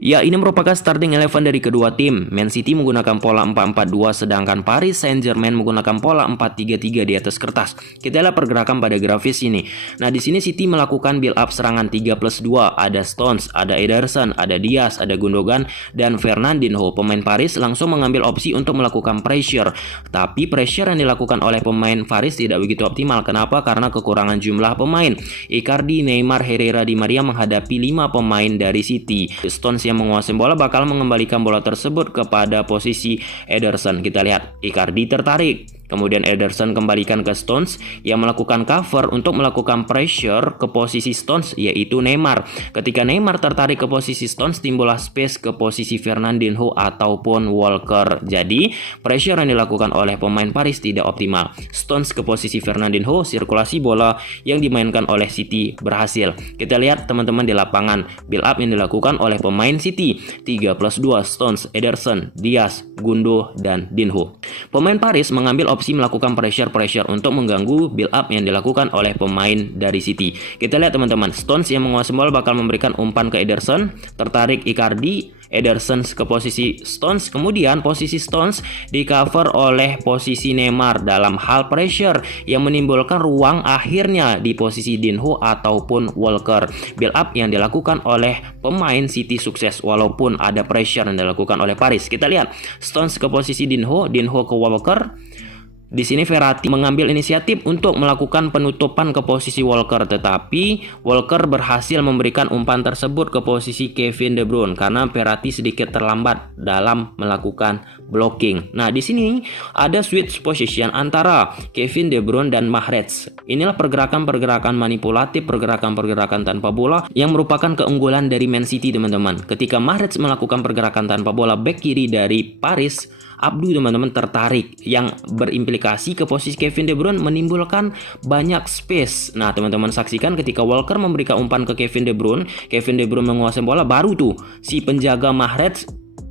Ya, ini merupakan starting eleven dari kedua tim. Man City menggunakan pola 4-4-2, sedangkan Paris Saint-Germain menggunakan pola 4-3-3 di atas kertas. Kita lihat pergerakan pada grafis ini. Nah, di sini City melakukan build up serangan 3+2. Ada Stones, ada Ederson, ada Diaz, ada Gundogan, dan Fernandinho. Pemain Paris langsung mengambil opsi untuk melakukan pressure. Tapi pressure yang dilakukan oleh pemain Paris tidak begitu optimal. Kenapa? Karena kekurangan jumlah pemain. Icardi, Neymar, Herrera, Di Maria menghadapi 5 pemain dari City. Stones yang menguasai bola bakal mengembalikan bola tersebut kepada posisi Ederson. Kita lihat Icardi tertarik, kemudian Ederson kembalikan ke Stones yang melakukan cover untuk melakukan pressure ke posisi Stones, yaitu Neymar. Ketika Neymar tertarik ke posisi Stones, timbullah space ke posisi Fernandinho ataupun Walker. Jadi pressure yang dilakukan oleh pemain Paris tidak optimal. Stones ke posisi Fernandinho, sirkulasi bola yang dimainkan oleh City berhasil. Kita lihat teman-teman di lapangan, build up yang dilakukan oleh pemain City 3+2, Stones, Ederson, Diaz, Gundo, dan Dinho. Pemain Paris mengambil opsi melakukan pressure untuk mengganggu build up yang dilakukan oleh pemain dari City. Kita lihat teman-teman, Stones yang menguasai bola bakal memberikan umpan ke Ederson, tertarik Icardi, Ederson ke posisi Stones, kemudian posisi Stones di cover oleh posisi Neymar dalam hal pressure yang menimbulkan ruang akhirnya di posisi Dinho ataupun Walker. Build up yang dilakukan oleh pemain City sukses walaupun ada pressure yang dilakukan oleh Paris. Kita lihat Stones ke posisi Dinho, Dinho ke Walker. Di sini Verratti mengambil inisiatif untuk melakukan penutupan ke posisi Walker, tetapi Walker berhasil memberikan umpan tersebut ke posisi Kevin De Bruyne karena Verratti sedikit terlambat dalam melakukan blocking. Nah, di sini ada switch position antara Kevin De Bruyne dan Mahrez. Inilah pergerakan-pergerakan manipulatif, pergerakan-pergerakan tanpa bola yang merupakan keunggulan dari Man City, teman-teman. Ketika Mahrez melakukan pergerakan tanpa bola back kiri dari Paris, Abdu teman-teman tertarik yang berimplikasi ke posisi Kevin De Bruyne menimbulkan banyak space. Nah, teman-teman saksikan ketika Walker memberikan umpan ke Kevin De Bruyne, Kevin De Bruyne menguasai bola, baru tuh si penjaga Mahrez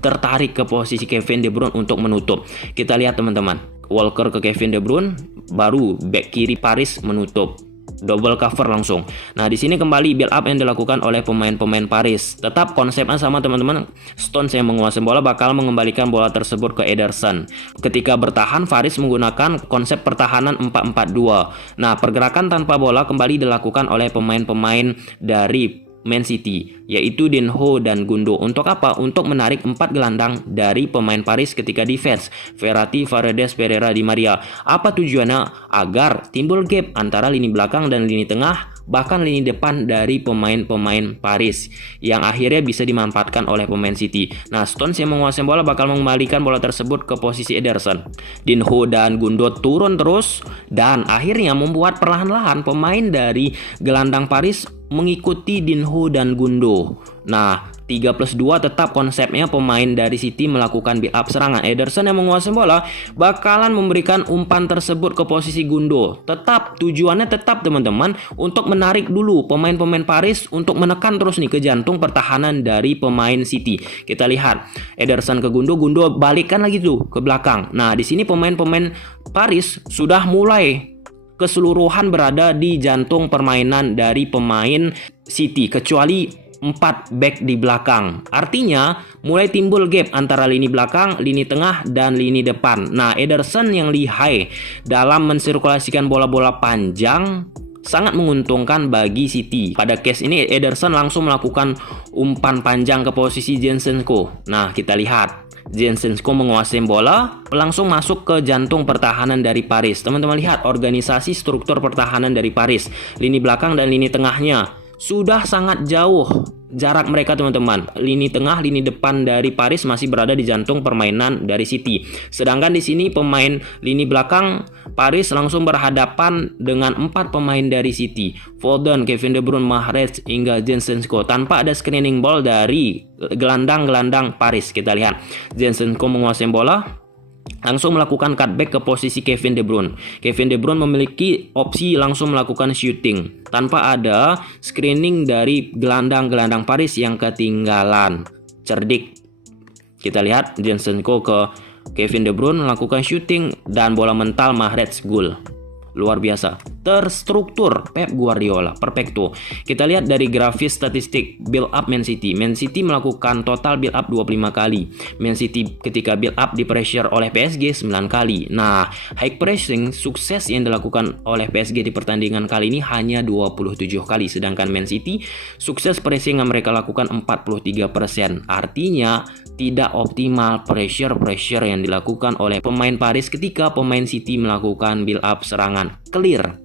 tertarik ke posisi Kevin De Bruyne untuk menutup. Kita lihat teman-teman, Walker ke Kevin De Bruyne, baru back kiri Paris menutup. Double cover langsung. Nah, di sini kembali build up yang dilakukan oleh pemain-pemain Paris. Tetap konsepnya sama teman-teman. Stones yang menguasai bola bakal mengembalikan bola tersebut ke Ederson. Ketika bertahan, Paris menggunakan konsep pertahanan 4-4-2. Nah, pergerakan tanpa bola kembali dilakukan oleh pemain-pemain dari Man City, yaitu Dinho dan Gundo. Untuk apa? Untuk menarik 4 gelandang dari pemain Paris ketika defense, Verratti, Paredes, Pereira, Di Maria. Apa tujuannya? Agar timbul gap antara lini belakang dan lini tengah, bahkan lini depan dari pemain-pemain Paris, yang akhirnya bisa dimanfaatkan oleh pemain City. Nah, Stones yang menguasai bola bakal mengembalikan bola tersebut ke posisi Ederson. Dinho dan Gundo turun terus dan akhirnya membuat perlahan-lahan pemain dari gelandang Paris mengikuti Dinho dan Gundo. Nah, 3+2 tetap konsepnya pemain dari City melakukan build up serangan. Ederson yang menguasai bola bakalan memberikan umpan tersebut ke posisi Gundo. Tetap tujuannya tetap teman-teman untuk menarik dulu pemain-pemain Paris untuk menekan terus nih ke jantung pertahanan dari pemain City. Kita lihat Ederson ke Gundo, Gundo balikkan lagi tuh ke belakang. Nah, di sini pemain-pemain Paris sudah mulai keseluruhan berada di jantung permainan dari pemain City, kecuali 4 back di belakang. Artinya mulai timbul gap antara lini belakang, lini tengah, dan lini depan. Nah, Ederson yang lihai dalam mensirkulasikan bola-bola panjang sangat menguntungkan bagi City. Pada case ini Ederson langsung melakukan umpan panjang ke posisi Zinchenko. Nah, kita lihat Zinchenko menguasai bola, langsung masuk ke jantung pertahanan dari Paris. Teman-teman lihat organisasi struktur pertahanan dari Paris. Lini belakang dan lini tengahnya sudah sangat jauh jarak mereka, teman-teman. Lini tengah, lini depan dari Paris masih berada di jantung permainan dari City. Sedangkan di sini pemain lini belakang Paris langsung berhadapan dengan 4 pemain dari City. Foden, Kevin De Bruyne, Mahrez, hingga Zinchenko tanpa ada screening ball dari gelandang-gelandang Paris. Kita lihat Zinchenko menguasai bola, langsung melakukan cutback ke posisi Kevin De Bruyne. Kevin De Bruyne memiliki opsi langsung melakukan shooting tanpa ada screening dari gelandang-gelandang Paris yang ketinggalan. Cerdik. Kita lihat Zinchenko ke Kevin De Bruyne melakukan shooting dan bola mental Mahrez gol. luar biasa, terstruktur. Pep Guardiola, perfecto. Kita lihat dari grafis statistik build up Man City. Man City melakukan total build up 25 kali. Man City ketika build up di pressure oleh PSG 9 kali. Nah, high pressing sukses yang dilakukan oleh PSG di pertandingan kali ini hanya 27 kali, sedangkan Man City sukses pressing yang mereka lakukan 43%. Artinya tidak optimal pressure yang dilakukan oleh pemain Paris ketika pemain City melakukan build up serangan. Clear.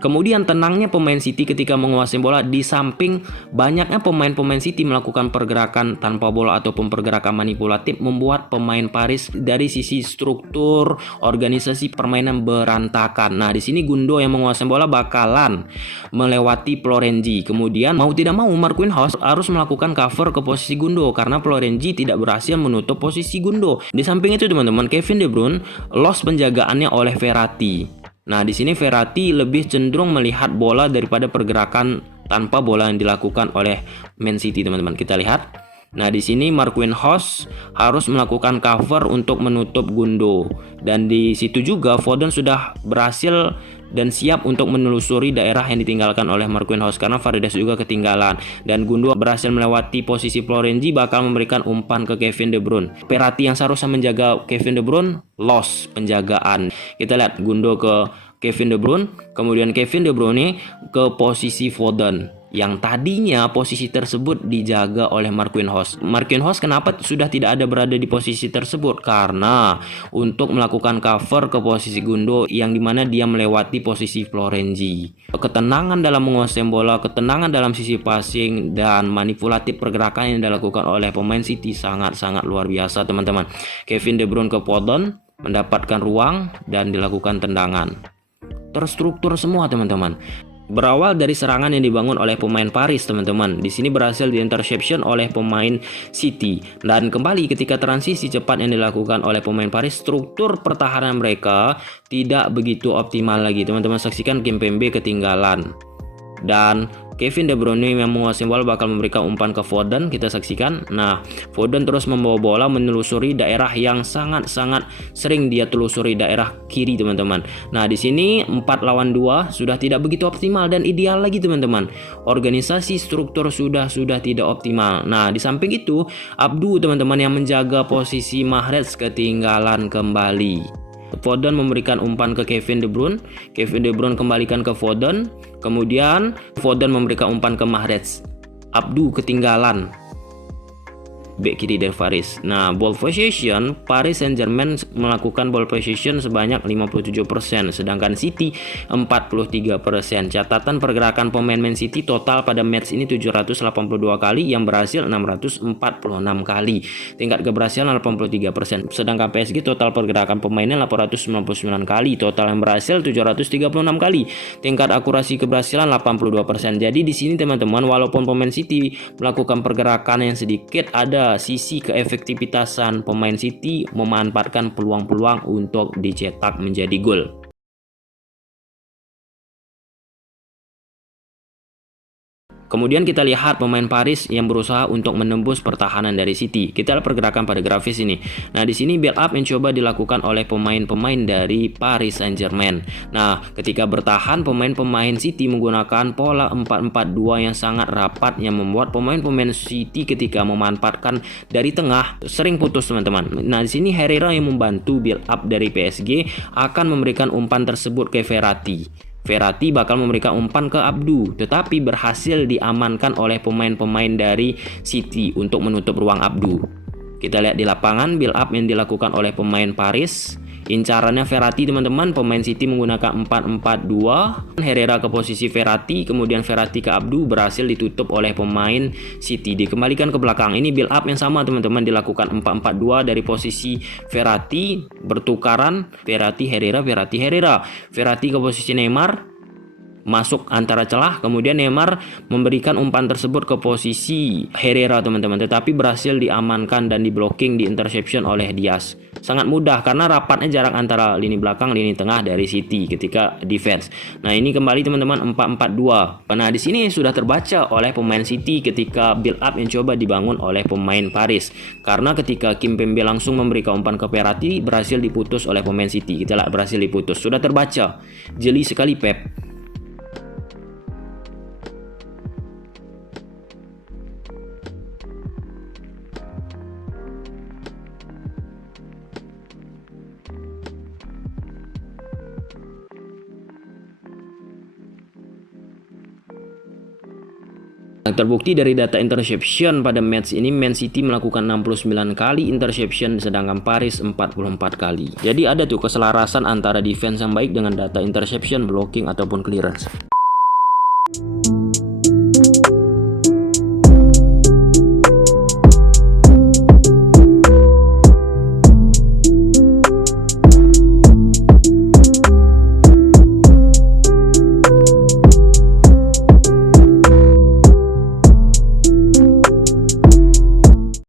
Kemudian tenangnya pemain City ketika menguasai bola, di samping banyaknya pemain-pemain City melakukan pergerakan tanpa bola ataupun pergerakan manipulatif, membuat pemain Paris dari sisi struktur organisasi permainan berantakan. Nah, di sini Gundo yang menguasai bola bakalan melewati Florenzi. Kemudian mau tidak mau Marquinhos harus melakukan cover ke posisi Gundo karena Florenzi tidak berhasil menutup posisi Gundo. Di samping itu teman-teman, Kevin De Bruyne lost penjagaannya oleh Verratti. Nah, di sini Verratti lebih cenderung melihat bola daripada pergerakan tanpa bola yang dilakukan oleh Man City, teman-teman. Kita lihat. Nah, di sini Marquinhos harus melakukan cover untuk menutup Gundo. Dan di situ juga Foden sudah berhasil dan siap untuk menelusuri daerah yang ditinggalkan oleh Marquinhos karena Faridas juga ketinggalan. Dan Gundo berhasil melewati posisi Florenzi, bakal memberikan umpan ke Kevin De Bruyne. Verratti yang seharusnya menjaga Kevin De Bruyne lost penjagaan. Kita lihat Gundo ke Kevin De Bruyne, kemudian Kevin De Bruyne ke posisi Foden yang tadinya posisi tersebut dijaga oleh Marquinhos. Marquinhos kenapa sudah tidak ada berada di posisi tersebut? Karena untuk melakukan cover ke posisi Gundo yang dimana dia melewati posisi Florenzi. Ketenangan dalam menguasai bola, ketenangan dalam sisi passing, dan manipulatif pergerakan yang dilakukan oleh pemain City sangat-sangat luar biasa, teman-teman. Kevin De Bruyne ke Foden mendapatkan ruang dan dilakukan tendangan. Terstruktur semua, teman-teman. Berawal dari serangan yang dibangun oleh pemain Paris, teman-teman. Di sini berhasil di-interception oleh pemain City. Dan kembali ketika transisi cepat yang dilakukan oleh pemain Paris, struktur pertahanan mereka tidak begitu optimal lagi. Teman-teman saksikan Kimpembe ketinggalan. Dan Kevin De Bruyne yang menguasai bola bakal memberikan umpan ke Foden, kita saksikan. Nah, Foden terus membawa bola menelusuri daerah yang sangat-sangat sering dia telusuri, daerah kiri, teman-teman. Nah, di sini 4 lawan 2 sudah tidak begitu optimal dan ideal lagi, teman-teman. Organisasi struktur sudah tidak optimal. Nah, di samping itu Abdu, teman-teman, yang menjaga posisi Mahrez ketinggalan kembali. Foden memberikan umpan ke Kevin De Bruyne. Kevin De Bruyne kembalikan ke Foden. Kemudian Foden memberikan umpan ke Mahrez. Abdu ketinggalan. Bek kiri dari Paris. Nah, ball possession Paris Saint-Germain melakukan ball possession sebanyak 57%, sedangkan City 43%. Catatan pergerakan pemain Man City total pada match ini 782 kali, yang berhasil 646 kali. Tingkat keberhasilan 83%. Sedangkan PSG total pergerakan pemainnya 899 kali, total yang berhasil 736 kali. Tingkat akurasi keberhasilan 82%. Jadi di sini, teman-teman, walaupun pemain City melakukan pergerakan yang sedikit, ada sisi keefektivitasan pemain City memanfaatkan peluang-peluang untuk dicetak menjadi gol. Kemudian kita lihat pemain Paris yang berusaha untuk menembus pertahanan dari City. Kita lihat pergerakan pada grafis ini. Nah, di sini build up yang coba dilakukan oleh pemain-pemain dari Paris Saint-Germain. Nah, ketika bertahan, pemain-pemain City menggunakan pola 4-4-2 yang sangat rapat, yang membuat pemain-pemain City ketika memanfaatkan dari tengah sering putus, teman-teman. Nah, di sini Herrera yang membantu build up dari PSG akan memberikan umpan tersebut ke Verratti. Verratti bakal memberikan umpan ke Abdu, tetapi berhasil diamankan oleh pemain-pemain dari City untuk menutup ruang Abdu. Kita lihat di lapangan build up yang dilakukan oleh pemain Paris. Incarannya Verratti, teman-teman. Pemain City menggunakan 4-4-2. Herrera ke posisi Verratti, kemudian Verratti ke Abdu, berhasil ditutup oleh pemain City. Dikembalikan ke belakang. Ini build up yang sama, teman-teman, dilakukan 4-4-2 dari posisi Verratti, bertukaran Verratti Herrera, Verratti Herrera. Verratti ke posisi Neymar, masuk antara celah, kemudian Neymar memberikan umpan tersebut ke posisi Herrera, teman-teman, tetapi berhasil diamankan dan diblocking, di interception oleh Diaz. sangat mudah karena rapatnya jarak antara lini belakang lini tengah dari City ketika defense. Nah, ini kembali teman-teman 4-4-2. Nah, di sini sudah terbaca oleh pemain City ketika build up yang coba dibangun oleh pemain Paris. Karena ketika Kimpembe langsung memberikan umpan ke Verratti berhasil diputus oleh pemain City. Kita lihat berhasil diputus. Sudah terbaca. Jeli sekali Pep. Terbukti dari data interception pada match ini, Man City melakukan 69 kali interception sedangkan Paris 44 kali. Jadi ada tuh keselarasan antara defense yang baik dengan data interception, blocking ataupun clearance.